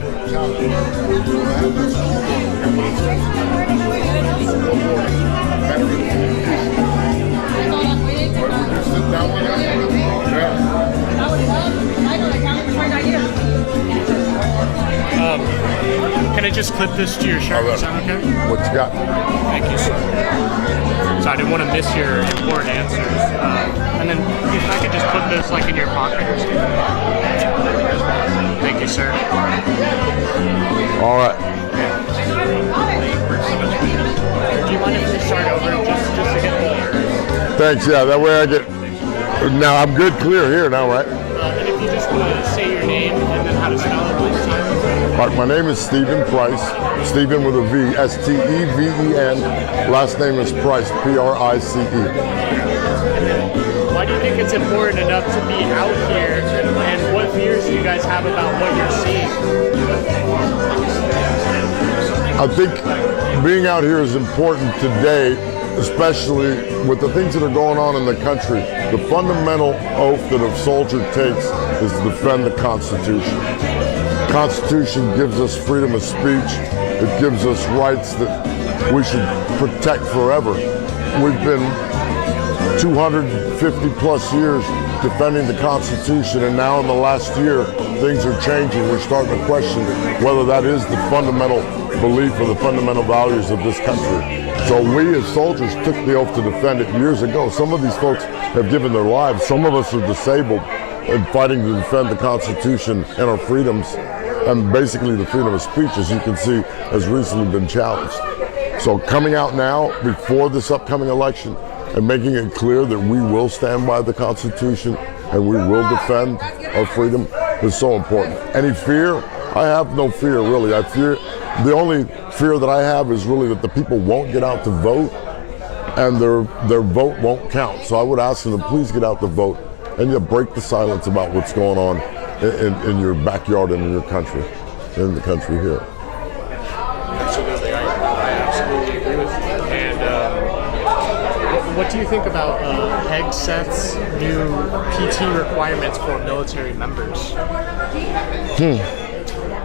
Can I just clip this to your shirt? Is that okay? What you got? Thank you, sir. So I didn't want to miss your important answers. And then if I could just put this like in your pocket or something. Thank you, sir. All right. Do you mind if we start over just to get the... Thanks. Yeah, that way I get. Now I'm good, clear here now, right? And if you just want to say your name and then how to spell it, please. All right, my name is Stephen Price. Stephen with a V, S-T-E-V-E-N. Last name is Price, P-R-I-C-E. Why do you think it's important enough to be out here, and what fears do you guys have about what you're seeing? I think being out here is important today, especially with the things that are going on in the country. The fundamental oath that a soldier takes is to defend the Constitution. The Constitution gives us freedom of speech. It gives us rights that we should protect forever. We've been 250 plus years defending the Constitution, and now in the last year, things are changing. We're starting to question whether that is the fundamental belief or the fundamental values of this country. So we as soldiers took the oath to defend it years ago. Some of these folks have given their lives. Some of us are disabled and fighting to defend the Constitution and our freedoms, and basically the freedom of speech, as you can see, has recently been challenged. So coming out now, before this upcoming election, and making it clear that we will stand by the Constitution and we will defend our freedom is so important. Any fear? I have no fear, really. The only fear that I have is really that the people won't get out to vote and their vote won't count. So I would ask them to please get out to vote and you break the silence about what's going on in your backyard and in your country, in the country here. Absolutely, I absolutely agree with you. And what do you think about Hegseth's new PT requirements for military members?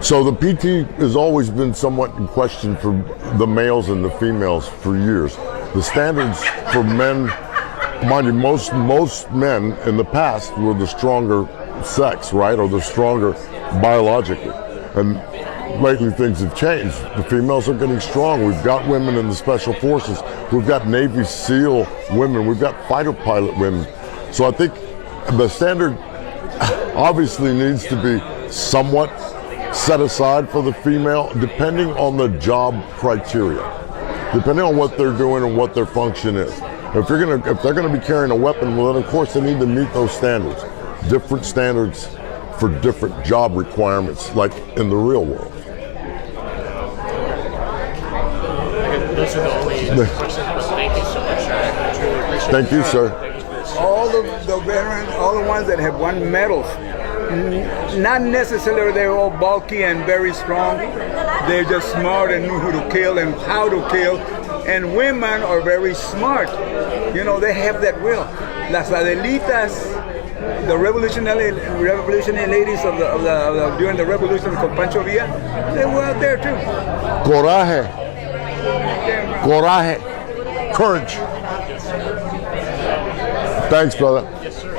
So the PT has always been somewhat in question for the males and the females for years. The standards for men, mind you, most men in the past were the stronger sex, right, or the stronger biologically. And lately things have changed. The females are getting strong. We've got women in the special forces. We've got Navy SEAL women. We've got fighter pilot women. So I think the standard obviously needs to be somewhat set aside for the female, depending on the job criteria, depending on what they're doing and what their function is. If they're gonna be carrying a weapon, well, then of course they need to meet those standards. Different standards for different job requirements, like in the real world. Those are the only questions, but thank you so much. I truly appreciate it. Thank you, sir. All the veterans, all the ones that have won medals, not necessarily they're all bulky and very strong. They're just smart and knew who to kill and how to kill. And women are very smart. You know, they have that will. Las Adelitas, the revolutionary ladies of the during the revolution con Pancho Villa, they were out there too. Coraje. Coraje. Courage. Thanks, brother. Yes, sir.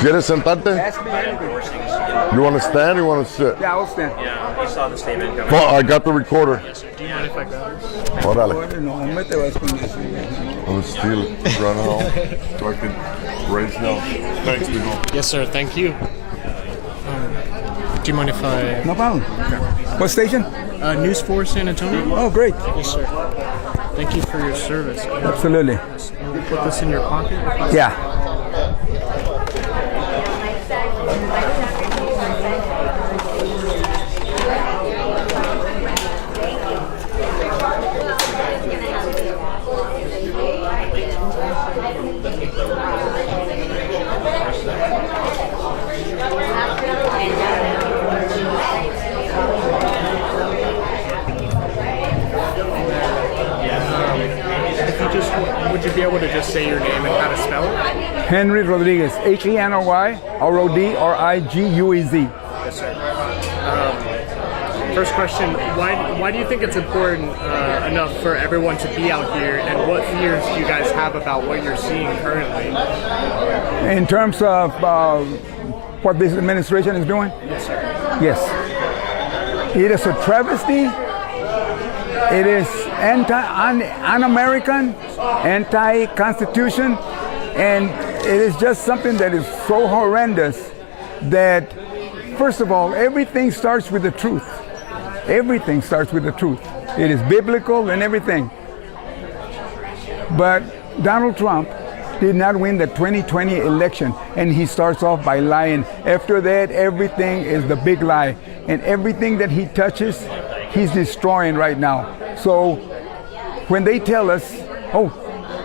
¿Quieres sentarte? Ask me anything. You want to stand or you want to sit? Yeah, I'll stand. Yeah, you saw the statement coming. Well, I got the recorder. Yes, sir. Do you mind if I grab this? Órale. No, me te vas con eso. I'm going to steal it, run home, so I can raise hell. Thanks, people. Yes, sir. Thank you. Do you mind if I... No problem. What station? News 4 San Antonio. Oh, great. Yes, sir. Thank you for your service. Absolutely. Yes. We'll put this in your pocket. Yeah. Would you be able to just say your name and how to spell it? Henry Rodriguez, Henry Rodriguez. Yes, sir. First question, why do you think it's important enough for everyone to be out here, and what fears do you guys have about what you're seeing currently? In terms of what this administration is doing? Yes, sir. Yes. It is a travesty. It is un-American, anti-Constitution, and it is just something that is so horrendous that, first of all, everything starts with the truth. Everything starts with the truth. It is biblical and everything. But Donald Trump did not win the 2020 election, and he starts off by lying. After that, everything is the big lie, and everything that he touches, he's destroying right now. So when they tell us, oh,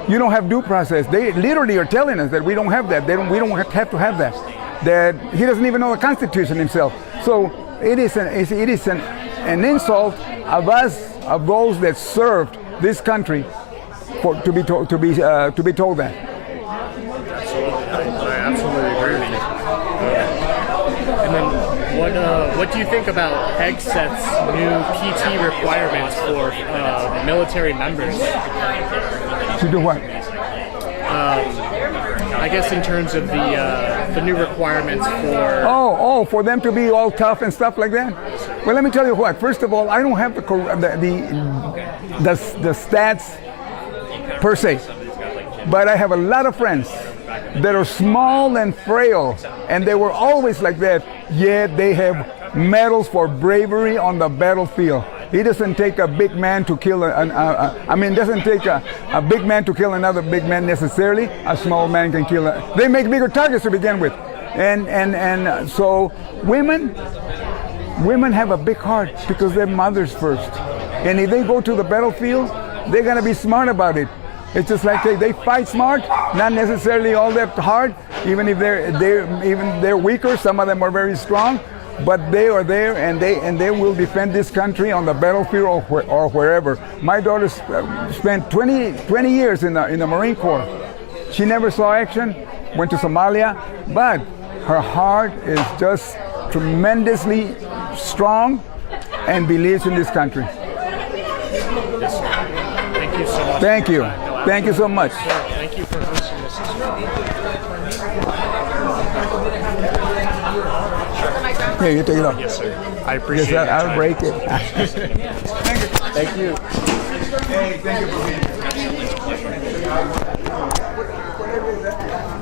you don't have due process, they literally are telling us that we don't have that. We don't have to have that. That he doesn't even know the Constitution himself. So it is an insult of us, of those that served this country, to be told that. Absolutely, I absolutely agree with you. And then, what do you think about Hegseth's new PT requirements for military members? To do what? I guess in terms of the new requirements for... for them to be all tough and stuff like that? Well, let me tell you what. First of all, I don't have the stats per se, but I have a lot of friends that are small and frail, and they were always like that, yet they have medals for bravery on the battlefield. It doesn't take a big man to kill it doesn't take a big man to kill another big man necessarily. A small man can kill they make bigger targets to begin with. And so women have a big heart because they're mothers first. And if they go to the battlefield, they're gonna be smart about it. It's just like they fight smart, not necessarily all that hard, even if they're weaker. Some of them are very strong, but they are there and they will defend this country on the battlefield or wherever. My daughter spent 20 years in the Marine Corps. She never saw action, went to Somalia, but her heart is just tremendously strong and believes in this country. Thank you so much. Thank you. Thank you so much. Thank you for hosting this. Here, you take it off. Yes, sir. I appreciate it. I'll break it. Thank you. Hey, thank you for being here.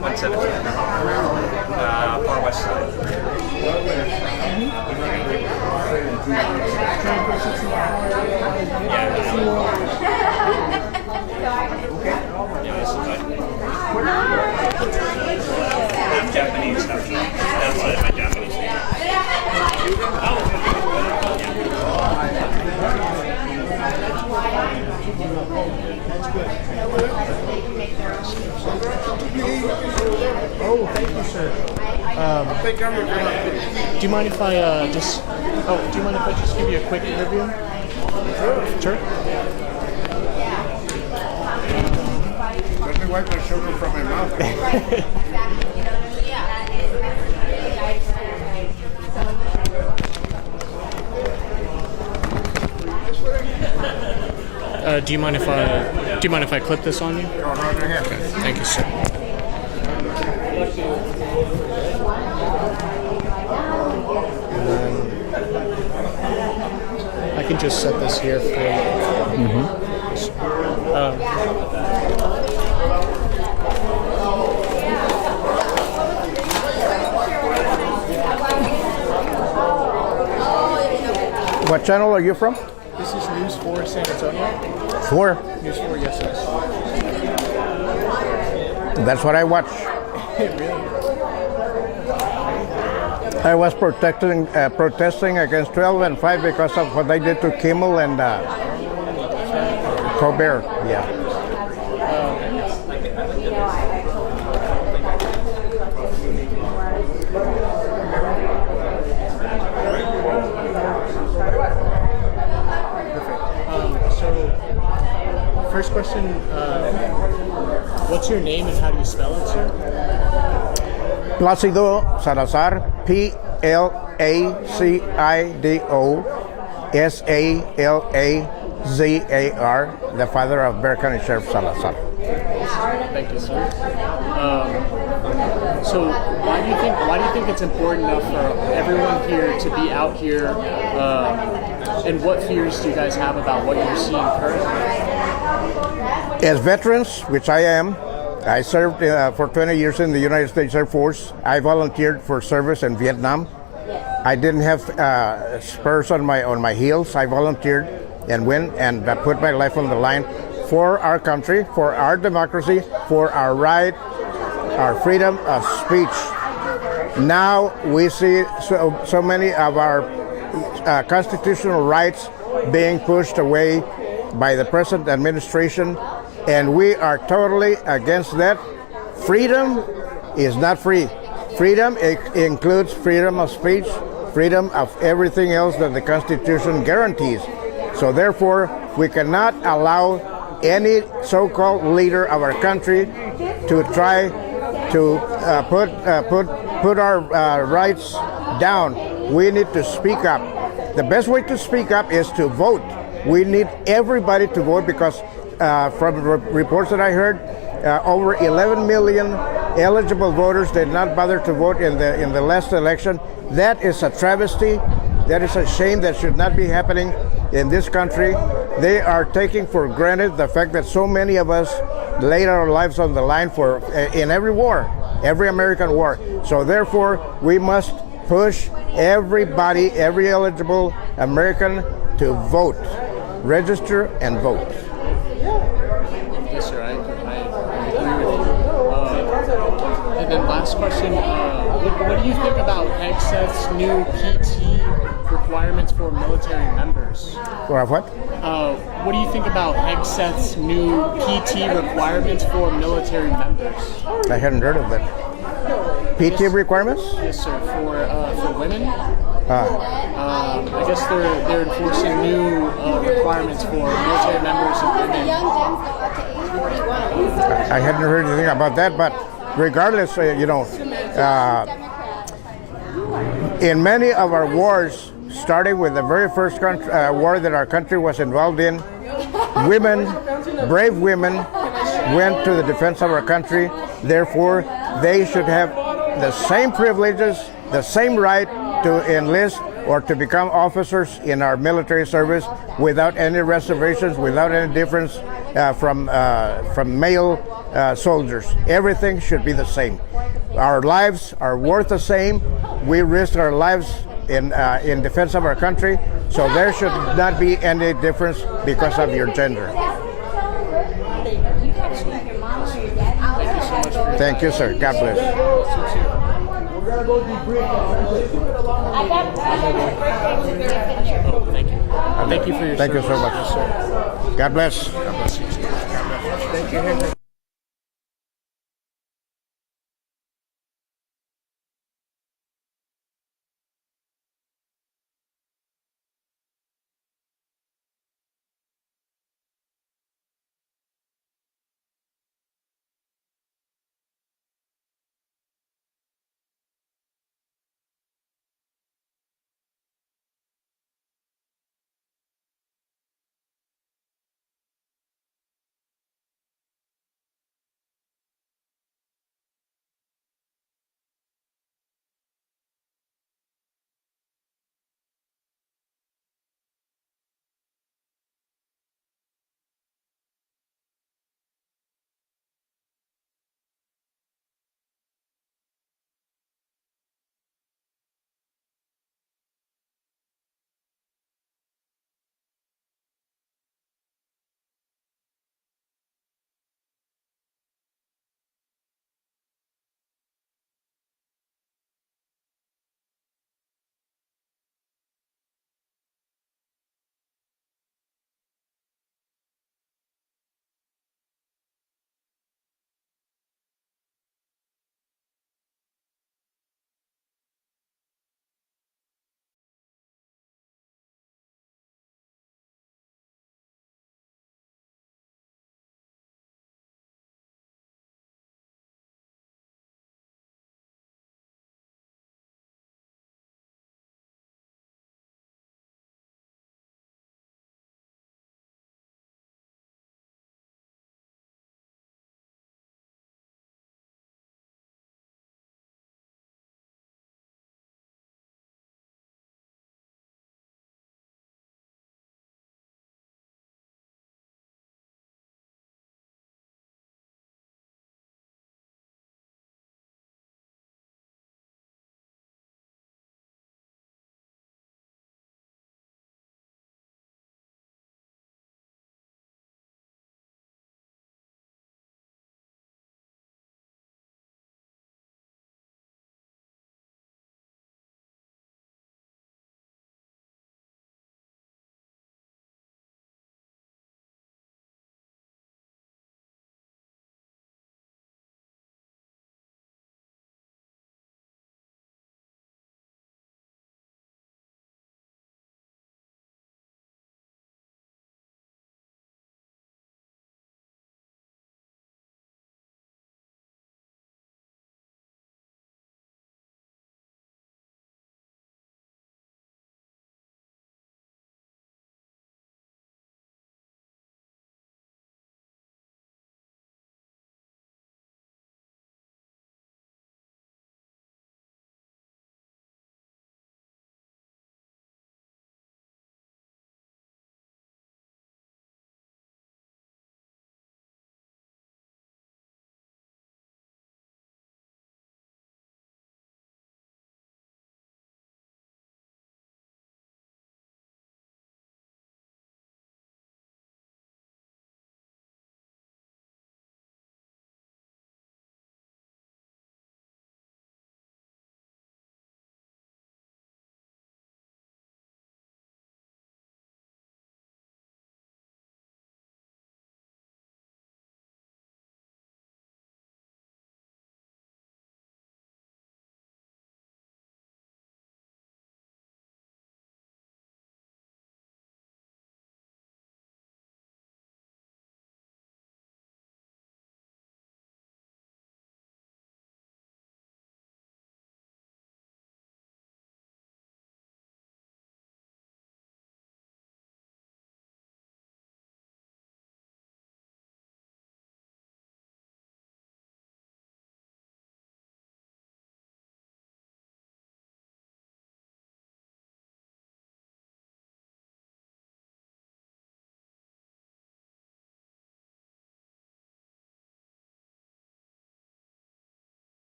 117. Far west side. Half Japanese, outside my Japanese name. Oh, thank you, sir. Do you mind if I just give you a quick interview? Sure. Let me wipe the sugar from my mouth. Do you mind if I clip this on you? Go right ahead. Okay. Thank you, sir. I can just set this here for you. What channel are you from? This is News 4 San Antonio. 4? News 4, yes, sir. That's what I watch. Really? I was protesting against 12 and 5 because of what they did to Kimmel and Colbert. Yeah. First question, what's your name and how do you spell it, sir? Placido Salazar, Placido Salazar, the father of Bexar County Sheriff Salazar. Thank you, sir. So why do you think it's important enough for everyone here to be out here? And what fears do you guys have about what you're seeing currently? As veterans, which I am, I served for 20 years in the United States Air Force. I volunteered for service in Vietnam. I didn't have spurs on my heels. I volunteered and went and put my life on the line for our country, for our democracy, for our right, our freedom of speech. Now we see so many of our constitutional rights being pushed away by the present administration, and we are totally against that. Freedom is not free. Freedom includes freedom of speech, freedom of everything else that the Constitution guarantees. So therefore, we cannot allow any so-called leader of our country to try to put our rights down. We need to speak up. The best way to speak up is to vote. We need everybody to vote because from reports that I heard, over 11 million eligible voters did not bother to vote in the last election. That is a travesty. That is a shame. That should not be happening in this country. They are taking for granted the fact that so many of us laid our lives on the line in every war, every American war. So therefore, we must push everybody, every eligible American to vote, register and vote. Yes, sir. I agree with you. And then last question: what do you think about Hegseth's new PT requirements for military members? Or what? What do you think about Hegseth's new PT requirements for military members? I hadn't heard of that. PT requirements? Yes, sir. For women. I guess they're enforcing new requirements for military members and women. I hadn't heard anything about that, but regardless, in many of our wars, starting with the very first war that our country was involved in, women, brave women, went to the defense of our country. Therefore, they should have the same privileges, the same right to enlist or to become officers in our military service without any reservations, without any difference from male soldiers. Everything should be the same. Our lives are worth the same. We risk our lives in defense of our country, so there should not be any difference because of your gender. Thank you, sir. God bless. Thank you. Thank you for your Thank you so much. service. God bless. God bless you. God bless. Thank you.